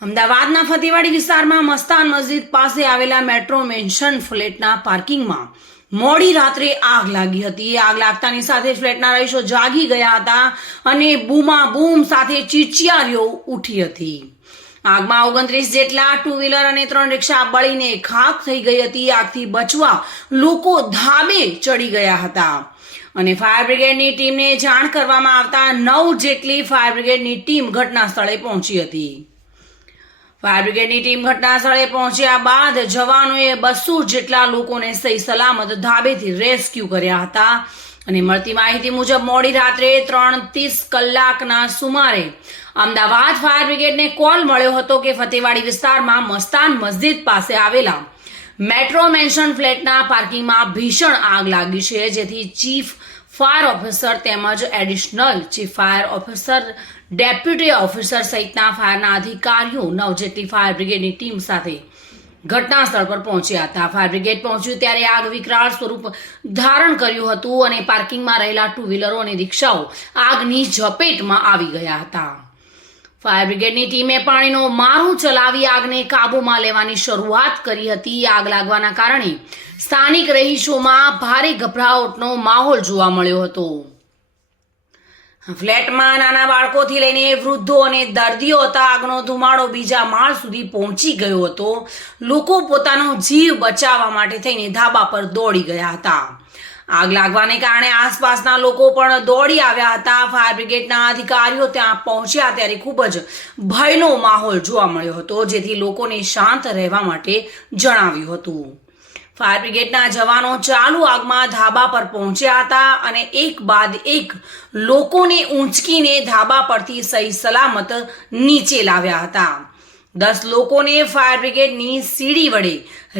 અમદાવાદના ફતેવાડી વિસ્તારમાં મસ્તાન મસ્જિદ પાસે આવેલા મેટ્રો મેન્શન ફ્લેટના પાર્કિંગમાં મોડી રાત્રે આગ લાગી હતી. આગ લાગતાની સાથે ફ્લેટના રહીશો જાગી ગયા હતા અને બૂમાબૂમ સાથે ચીચિયારીઓ ઉઠી હતી. આગમાં 29 જેટલા ટુ વ્હીલર અને 3 રિક્ષા બળીને ખાખ થઈ ગઈ હતી. આગથી બચવા લોકો ધાબે ચડી ગયા હતા અને ફાયર બ્રિગેડની ટીમને જાણ કરવામાં આવતા 9 જેટલી ફાયર બ્રિગેડની ટીમ ઘટના સ્થળે પહોંચી હતી. ફાયર બ્રિગેડની ટીમ ઘટના સ્થળે પહોંચ્યા બાદ જવાનોએ 200 જેટલા લોકોને સહી સલામત ધાબેથી રેસ્ક્યુ કર્યા હતા અને મળતી માહિતી મુજબ મોડી રાત્રે 3:30 કલાકના સુમારે અમદાવાદ ફાયર બ્રિગેડને કોલ મળ્યો હતો કે ફતેવાડી વિસ્તારમાં મસ્તાન મસ્જિદ પાસે આવેલા મેટ્રો મેન્શન ફ્લેટના પાર્કિંગમાં ભીષણ આગ લાગી છે, જેથી ચીફ ફાયર ઓફિસર તેમજ additional chief fire officer, deputy officer સહિતના ફાયરના અધિકારીઓ 9 જેટલી ફાયર બ્રિગેડની ટીમ સાથે ઘટના સ્થળ પર પહોંચ્યા હતા. ફાયર બ્રિગેડ પહોંચ્યું ત્યારે આગ વિકરાળ સ્વરૂપ ધારણ કર્યું હતું અને પાર્કિંગમાં રહેલા ટુ વ્હીલરો અને રિક્ષાઓ આગની ઝપેટમાં આવી ગયા હતા. ફાયર બ્રિગેડની ટીમે પાણીનો મારો ચલાવી આગને કાબૂમાં લેવાની શરૂઆત કરી હતી. આગ લાગવાના કારણે સ્થાનિક રહીશોમાં ભારે ગભરાટનો માહોલ જોવા મળ્યો હતો. ફ્લેટમાં નાના બાળકોથી લઈને વૃદ્ધો અને દર્દીઓ હતા. આગનો ધુમાડો બીજા માળ સુધી પહોંચી ગયો હતો. લોકો પોતાનો જીવ બચાવવા માટે થઈને ધાબા પર દોડી ગયા હતા. આગ લાગવાને કારણે આસપાસના લોકો પણ દોડી આવ્યા હતા. ફાયર બ્રિગેડના અધિકારીઓ ત્યાં પહોંચ્યા ત્યારે ખૂબ જ ભયનો માહોલ જોવા મળ્યો હતો, જેથી લોકોને શાંત રહેવા માટે જણાવ્યું હતું. ફાયર બ્રિગેડના જવાનો ચાલુ આગમાં ધાબા પર પહોંચ્યા હતા અને એક બાદ એક લોકોને ઊંચકીને ધાબા પરથી સહી સલામત નીચે લાવ્યા હતા. 10 લોકોને ફાયર બ્રિગેડની સીડી વડે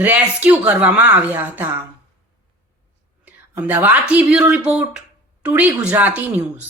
રેસ્ક્યુ કરવામાં આવ્યા હતા. અમદાવાદથી bureau report, today Gujarati news.